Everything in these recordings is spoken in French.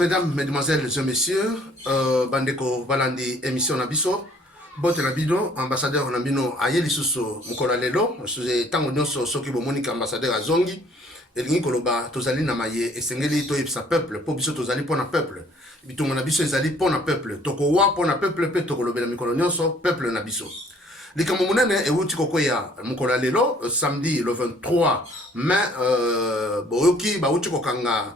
Mesdames, Mesdemoiselles et Messieurs, bandeko balandi émission nabiso, bote nabino, ambassadeur nabino ayeli suso mukola lelo, suze tango nyonso soki bomonika ambassadeur azongi, elingi koloba tozali na maye esengeli to yebisa peuple, po biso tozali pona peuple. Bitongo nabiso ezali pona peuple, toko wa pona peuple pe toko lobela mikolo nyonso peuple nabiso. Likambo munene ewuti kokoya mukola lelo samedi le 23 mai boyoki bauti kokanga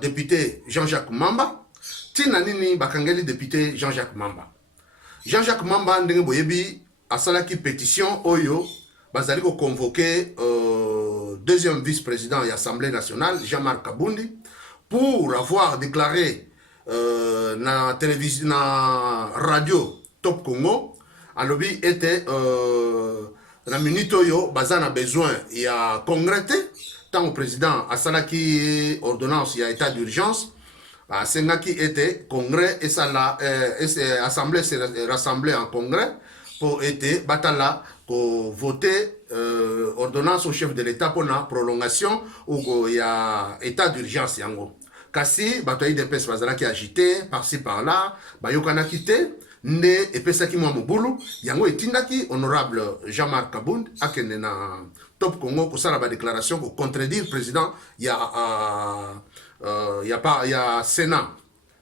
député Jean-Jacques Mamba tina nini bakangeli député Jean-Jacques Mamba. Jean-Jacques Mamba ndenge boyebi asalaki pétition oyo bazali ko convoquer deuxième vice-président de l'Assemblée nationale Jean-Marc Kabundi pour avoir déclaré na télévision na radio Top Congo en lobby était la minute oyo bazana besoin il y a congrès tant au président asalaki ordonnance il y a état d'urgence à Sengaki était congrès et ça la assemblée s'est rassemblée en congrès pour être batala pour voter ordonnance au chef de l'état pour la prolongation où il y a état d'urgence yango kasi batoyi de pes bazala qui agité par-ci par-là bayokana quitté nde epesaki mwa mobulu yango etindaki honorable Jean-Marc Kabundi akende na Top Congo kosala ba déclaration ko contredire président il y a Sénat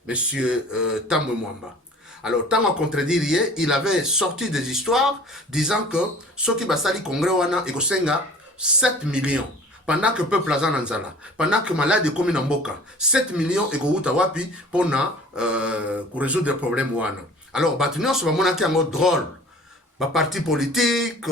monsieur Tambwe Mwamba. Alors tant à contredire il avait sorti des histoires disant que ceux qui basali congrès wana ekosenga 7 millions pendant que peuple azan nzala pendant que malade comme na mboka 7 millions ekouta wapi pona pour résoudre le problème wana. Alors, batunion sur mon aki en drôle, ba parti politique,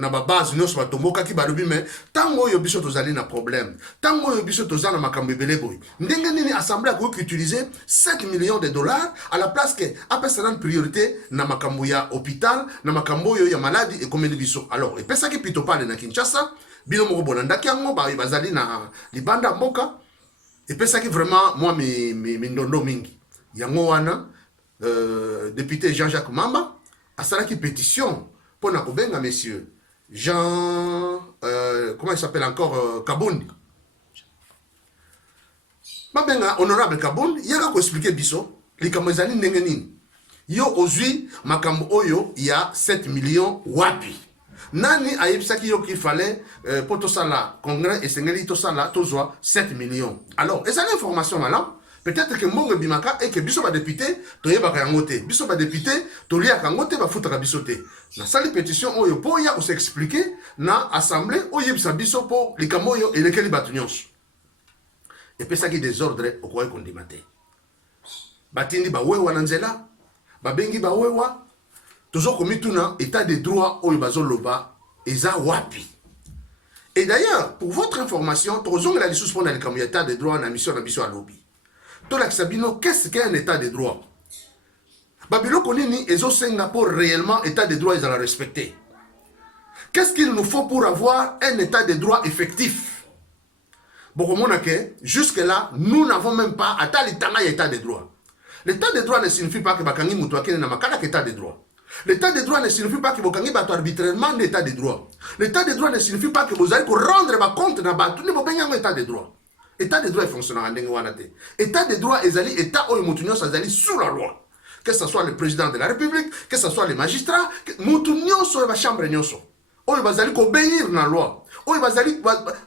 na ba base nyos ba tomboka ki balubi mais tango yo biso tozali na problème, tango yo biso tozana makambo ebele boy. Ndenge nini assemblée ko utiliser 7 millions de dollars à la place que apesa na priorité na makambo ya hôpital, na makambo yo ya maladie et comme biso. Alors, et pesa ki pito pale na Kinshasa, bino moko bonanda ki yango ba bazali na libanda mboka. Et pesa ki vraiment moi mi ndondo mingi. Yango wana député Jean-Jacques Mamba a salaki pétition pour na kobenga messieurs Jean comment il s'appelle encore Kabundi babenga honorable Kabundi yaka ko expliquer biso likambo ezali ndenge nini yo ozwi makambo oyo il y a 7 millions wapi nani ayebisaki yo qu'il fallait pour tout ça là congrès et sengeli tout ça là tozwa 7 millions alors et ça l'information là peut-être que mbongo bimaka et que biso ba député toyeba kangote biso ba député tolia kangote ba futa bisote na sali pétition oyo po ya ko s'expliquer na assemblée oyebisa biso po likambo yo elekeli batu nyonso et pesa ki désordre okoye kondimate batindi ba wewa na nzela ba bengi ba wewa tozo komituna état de droit oyo bazoloba eza wapi. Et d'ailleurs pour votre information tozonga la lisusu pona likambo ya état de droit na mission à lobby. Qu'est-ce qu'un état de droit? Babylone Konini et Singapour réellement état de droit ils ont respecté. Qu'est-ce qu'il nous faut pour avoir un état de droit effectif? Jusque là, nous n'avons même pas atteint l'état de droit. L'état de droit ne signifie pas que Bakangi Moutouakene n'a pas l'état de droit. L'état de droit ne signifie pas que Bakangi bat arbitrairement l'état de droit. L'état de droit ne signifie pas que vous allez rendre compte de l'état de droit. État de droit est fonctionnel. État de droit est état où Moutounios est sous la loi. Que ce soit le président de la République, que ce soit les magistrats, Moutounios soit la chambre nyoso. Où il va obéir à la loi. Où il va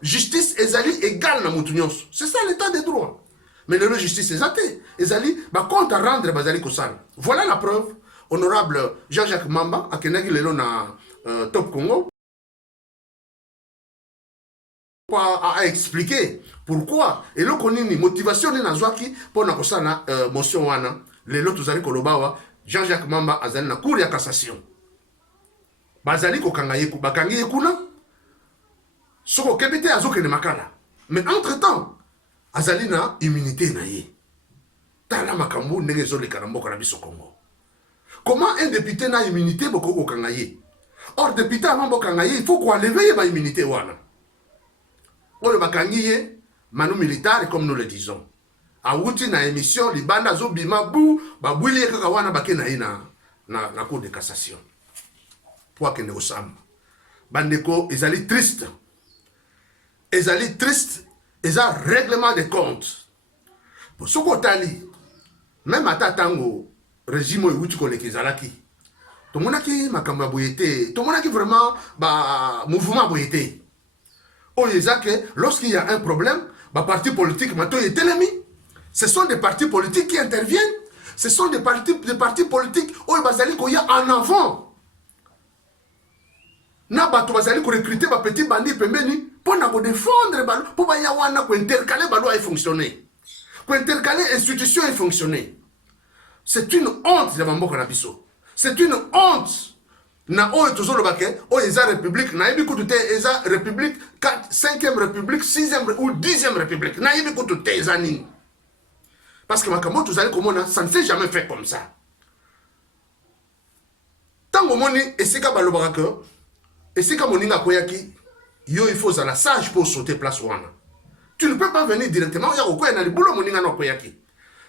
justice est égale à Moutounios. C'est ça l'état de droit. Mais le justice est athée. Ezali va compte à rendre bazali kosal. Voilà la preuve. Honorable Jean-Jacques Mamba a kenagi lelo na Top Congo à expliquer pourquoi et le konini motivation ni nazwaki pour na kosana motion wana lelo tozali kolobawa Jean-Jacques Mamba azali na cour ya cassation bazali ko kangaye ku bakangi kuna soko kebite azokene makala mais entre temps azali na immunité na ye tala makambu ndenge zoleka na mboka na biso Congo. Comment un député na immunité boko ko kangaye? Or député na mboka kangaye il faut qu'on enlever ba immunité wana. Oyo bakangiye manu militaire comme nous le disons. Awuti na émission libanda zo bima bu babwili kaka wana bakena ina na cour de cassation. Pour kende osamba. Bandeko ezali triste. Ezali triste, ezali règlement de compte. Soko tali, même à Tatango, régime où tu connais Kizalaki. Tout le monde qui m'a boyété, tout le monde qui vraiment, mouvement boyété. Oh, lorsqu'il y a un problème, parti politique, maintenant, il est ennemi. Ce sont des partis politiques qui interviennent. Ce sont des partis politiques, oh, il y a en avant. Na bato bazali ko recruter ba petit bandit pembeni pour na ko défendre balo pour ba ya wana ko intercaler balo ay fonctionner. Ko intercaler institution ay fonctionner. C'est une honte de Bamboka na biso. C'est une honte. Na o toujours le baquet, o eza république, na yebi kutu te eza république 4, 5e république, 6e ou 10e république. Na yebi kutu te eza nini. Parce que makamo tous allez comme ça ne s'est jamais fait comme ça. Tant que moni esika balo baraka et si comme on y a koyaki, il faut la sage pour sauter place wana. Tu ne peux pas venir directement. Il y a au koya na libolo moninga no koyaki.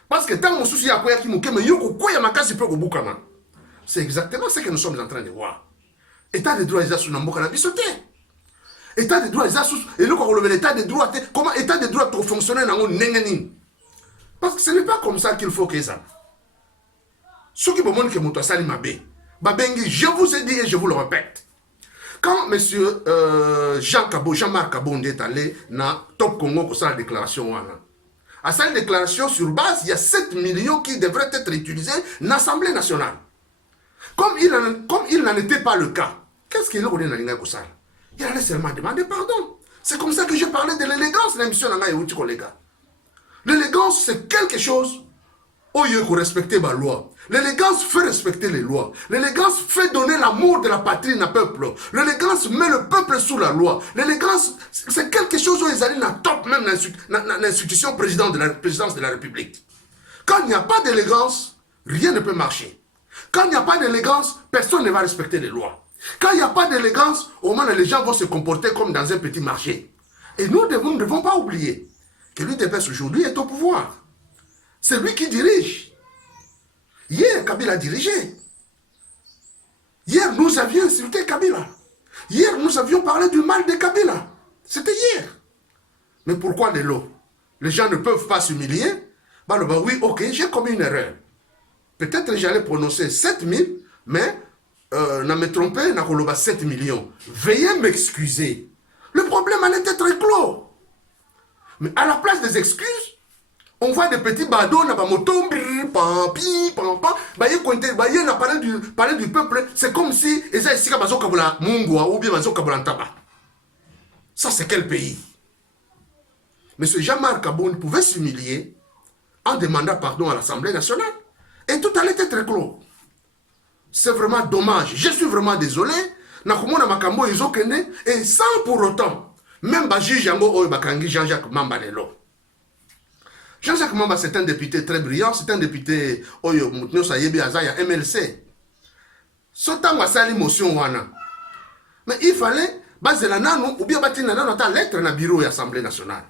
Parce que tant mon souci à koyaki mukeme yoko koya makasi pe ko bukama. C'est exactement ce que nous sommes en train de voir. État de droit ils a sous namboka na bisoté. État de droit ils a sous et le ko l'état de droit comment état de droit pour fonctionner na ngeni. Parce que ce n'est pas comme ça qu'il faut que ça. Ceux qui me montrent que mon sali mabe. Babengi, je vous ai dit et je vous le répète. Quand M. Jean-Marc Kabonde est allé dans Top Congo pour sa déclaration, à sa déclaration sur base, il y a 7 millions qui devraient être utilisés dans l'Assemblée nationale. Comme il n'en était pas le cas, qu'est-ce qu'il a dit dans l'Inga Koussal? Il allait seulement demander pardon. C'est comme ça que j'ai parlé de l'élégance de l'émission dans l'Inga Koussal. L'élégance, c'est quelque chose où il faut respecter ma loi. L'élégance fait respecter les lois. L'élégance fait donner l'amour de la patrie au peuple. L'élégance met le peuple sous la loi. L'élégance, c'est quelque chose où ils allaient dans top même dans l'institution présidence de la République. Quand il n'y a pas d'élégance, rien ne peut marcher. Quand il n'y a pas d'élégance, personne ne va respecter les lois. Quand il n'y a pas d'élégance, au moins les gens vont se comporter comme dans un petit marché. Et nous ne devons pas oublier que l'UDPS aujourd'hui est au pouvoir. C'est lui qui dirige. Hier, Kabila a dirigé. Hier, nous avions insulté Kabila. Hier, nous avions parlé du mal de Kabila. C'était hier. Mais pourquoi les lots? Les gens ne peuvent pas s'humilier. Bah, oui, ok, j'ai commis une erreur. Peut-être que j'allais prononcer 7000, mais n'a me trompé, n'a pas 7 millions. Veuillez m'excuser. Le problème allait être clos. Mais à la place des excuses, on voit des petits badons dans la moto, on a parlé du peuple, c'est comme si ils avaient ici ou bien ça c'est quel pays? Monsieur Jean-Marc Kabonde pouvait s'humilier en demandant pardon à l'Assemblée nationale. Et tout allait être clos. C'est vraiment dommage. Je suis vraiment désolé. Et sans pour autant, même Jean-Jacques Mamba Lelo. Jean-Jacques Mamba, c'est un député très brillant, c'est un député Oyo Moutno Sayebi Azaya MLC. Ce temps a sali motion wana. Mais il fallait baser la nano ou bien bâtir la nano lettre dans le bureau de l'Assemblée nationale.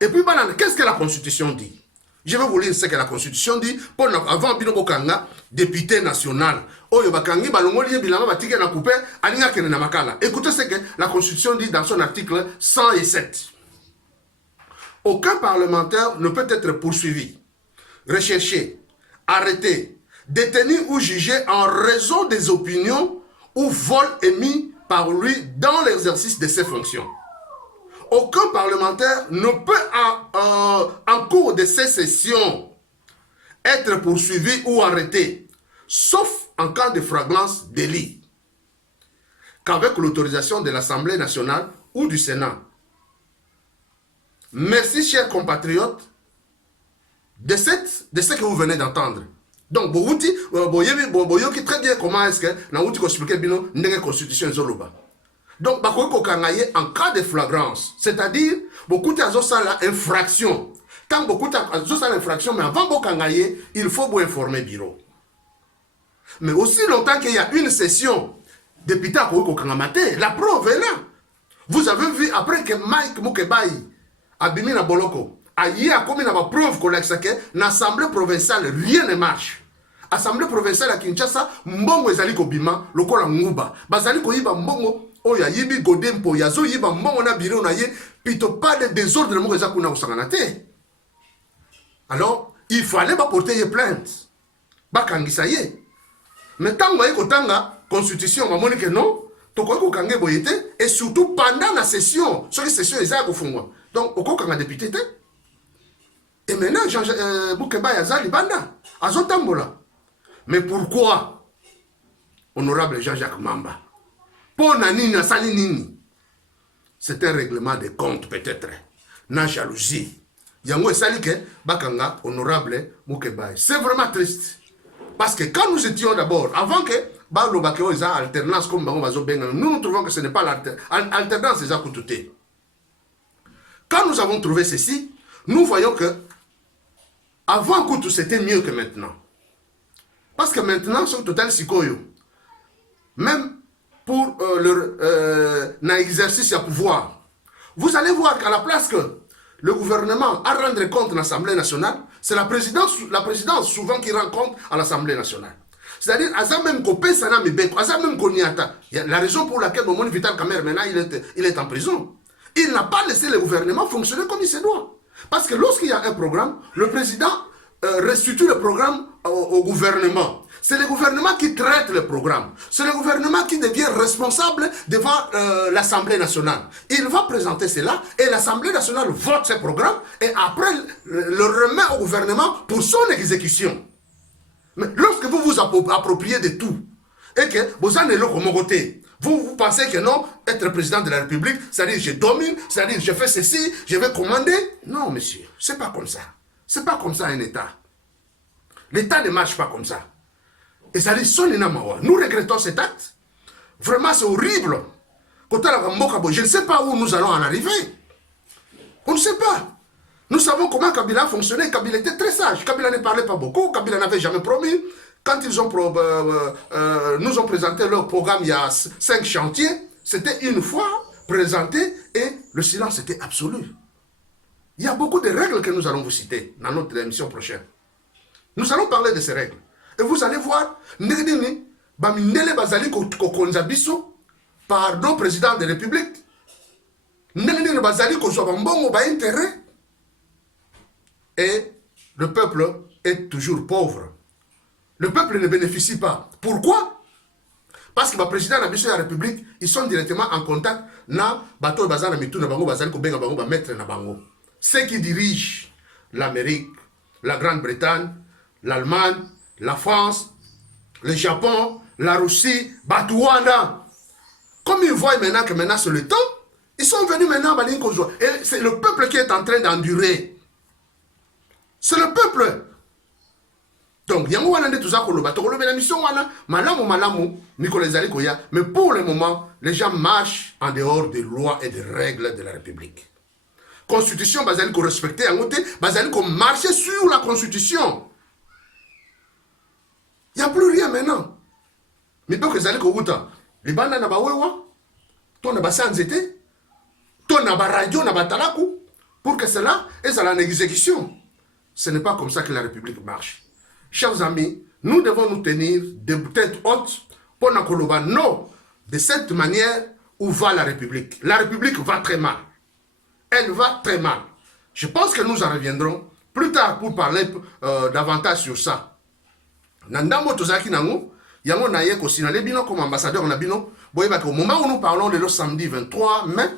Et puis qu'est-ce que la Constitution dit? Je vais vous lire ce que la Constitution dit pour avant Bino Bokanga, député national. Oyo Bakangi Balongoli Bilama Batike na coupé Alinga Kenena Makala. Écoutez ce que la Constitution dit dans son article 107. Aucun parlementaire ne peut être poursuivi, recherché, arrêté, détenu ou jugé en raison des opinions ou vols émis par lui dans l'exercice de ses fonctions. Aucun parlementaire ne peut en cours de ces sessions être poursuivi ou arrêté, sauf en cas de flagrance délit, qu'avec l'autorisation de l'Assemblée nationale ou du Sénat. Merci, chers compatriotes, de ce que vous venez d'entendre. Donc, vous voyez très bien comment est-ce que nous avons expliqué la Constitution Zoloba. Donc, en cas de flagrance, c'est-à-dire, beaucoup de infraction. Tant beaucoup de infraction, mais avant il faut informer le bureau. Mais aussi longtemps qu'il y a une session, député la preuve est là. Vous avez vu, après que Mike Mukebai Abimi na Boloko, aïe a commis la preuve que l'Assemblée provinciale, rien ne marche. Assemblée provinciale à Kinshasa, mbongo ezali kobima, lokola nguba. Bazali ko yiba mbongo, oya yibi godempo, yazo yiba mbongo na biro na ye, pito pas de désordre mo ezakuna usanganate. Alors, il fallait porter une plainte. Ça y est. Mais tant que la constitution, on a que non, et surtout pendant la session, sur les sessions, ils ont donc, au cas député. Et maintenant, Boukeba Yazali Banda, Azotambola. Mais pourquoi, honorable Jean-Jacques Mamba, pour Nanini, Salinini, c'est un règlement de compte peut-être, na jalousie. Yango esali ke bakanga honorable Boukeba. C'est vraiment triste. Parce que quand nous étions d'abord, avant que Balo Bakeo ait alternance comme Bango Bazo Benga, nous trouvons que ce n'est pas l'alternance des Akoutouté. Quand nous avons trouvé ceci, nous voyons que avant Koutou, c'était mieux que maintenant. Parce que maintenant, sur Total Sikoyo, même pour l'exercice à pouvoir, vous allez voir qu'à la place que le gouvernement a rendre compte à l'Assemblée nationale, c'est la présidence souvent qui rend compte à l'Assemblée nationale. C'est-à-dire, la raison pour laquelle Momoni Vital Kamer, maintenant, il est en prison. Il n'a pas laissé le gouvernement fonctionner comme il se doit. Parce que lorsqu'il y a un programme, le président restitue le programme au gouvernement. C'est le gouvernement qui traite le programme. C'est le gouvernement qui devient responsable devant l'Assemblée nationale. Il va présenter cela et l'Assemblée nationale vote ce programme et après le remet au gouvernement pour son exécution. Mais lorsque vous vous appropriez de tout et que vous en êtes là comme côté, vous pensez que non, être président de la République, c'est-à-dire je domine, c'est-à-dire je fais ceci, je vais commander. Non, monsieur, c'est pas comme ça. C'est pas comme ça un État. L'État ne marche pas comme ça. Et ça dit, nous regrettons cet acte. Vraiment, c'est horrible. Je ne sais pas où nous allons en arriver. On ne sait pas. Nous savons comment Kabila a fonctionné. Kabila était très sage. Kabila ne parlait pas beaucoup. Kabila n'avait jamais promis. Quand ils ont nous ont présenté leur programme, il y a 5 chantiers. C'était une fois présenté et le silence était absolu. Il y a beaucoup de règles que nous allons vous citer dans notre émission prochaine. Nous allons parler de ces règles. Et vous allez voir, pardon, président de la République, et le peuple est toujours pauvre. Le peuple ne bénéficie pas. Pourquoi? Parce que le président de la République, ils sont directement en contact avec ceux qui dirigent l'Amérique, la Grande-Bretagne, l'Allemagne, la France, le Japon, la Russie, Batouana. Comme ils voient maintenant que maintenant c'est le temps, ils sont venus maintenant à Balinkozo. Et c'est le peuple qui est en train d'endurer. C'est le peuple. Donc, yango wana nde tuza koloba tokoloba la mission wana malamu Nicolas Zalikoya, mais pour le moment, les gens marchent en dehors des lois et des règles de la République. Constitution bazali ko respecter yango te, bazali ko marcher sur la constitution. Il n'y a plus rien maintenant. Mais donc, les alliés les bandes na bawewa, ton na basanzete, ton na radio na batalaku, pour que cela est en exécution. Ce n'est pas comme ça que la République marche. Chers amis, nous devons nous tenir de tête haute pour na koloba non. De cette manière, où va la République? La République va très mal. Elle va très mal. Je pense que nous en reviendrons plus tard pour parler davantage sur ça. Nandambo tozaki nango, yango na ye ko sinale bino comme ambassadeur na bino, boyeba au moment où nous parlons de le samedi 23 mai,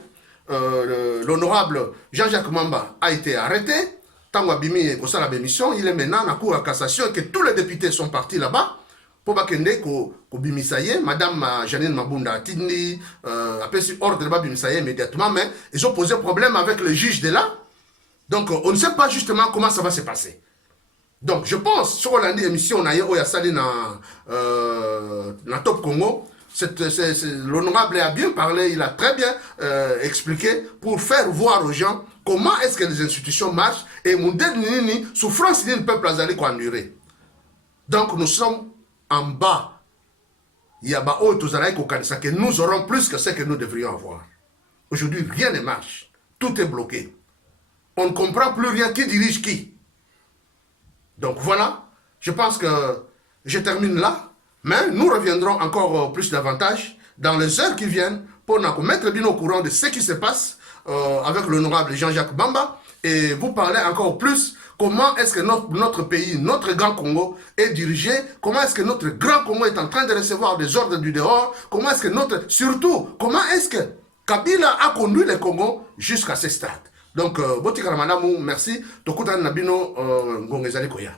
l'honorable Jean-Jacques Mamba a été arrêté. Tango abimi ko sala bémission, il est maintenant en cour à cassation et que tous les députés sont partis là-bas pour bakende ko bimisaye, madame Janine Mabunda Atindi après si ordre de bimisaye immédiatement, mais ils ont posé problème avec le juge de là. Donc on ne sait pas justement comment ça va se passer. Donc, je pense, sur l'émission, na Top Congo, l'honorable a bien parlé, il a très bien expliqué pour faire voir aux gens comment est-ce que les institutions marchent et mon dernier souffrance du peuple azali ko endurer. Donc, nous sommes en bas. Il y a que nous aurons plus que ce que nous devrions avoir. Aujourd'hui, rien ne marche. Tout est bloqué. On ne comprend plus rien qui dirige qui. Donc voilà, je pense que je termine là, mais nous reviendrons encore plus davantage dans les heures qui viennent pour nous mettre bien au courant de ce qui se passe avec l'honorable Jean-Jacques Mamba et vous parler encore plus comment est-ce que notre pays, notre grand Congo est dirigé, comment est-ce que notre grand Congo est en train de recevoir des ordres du dehors, comment est-ce que surtout, comment est-ce que Kabila a conduit le Congo jusqu'à ce stade. Donc, Botika Ramanamu, merci. Tokuta Nabino, Ngongezali Koya.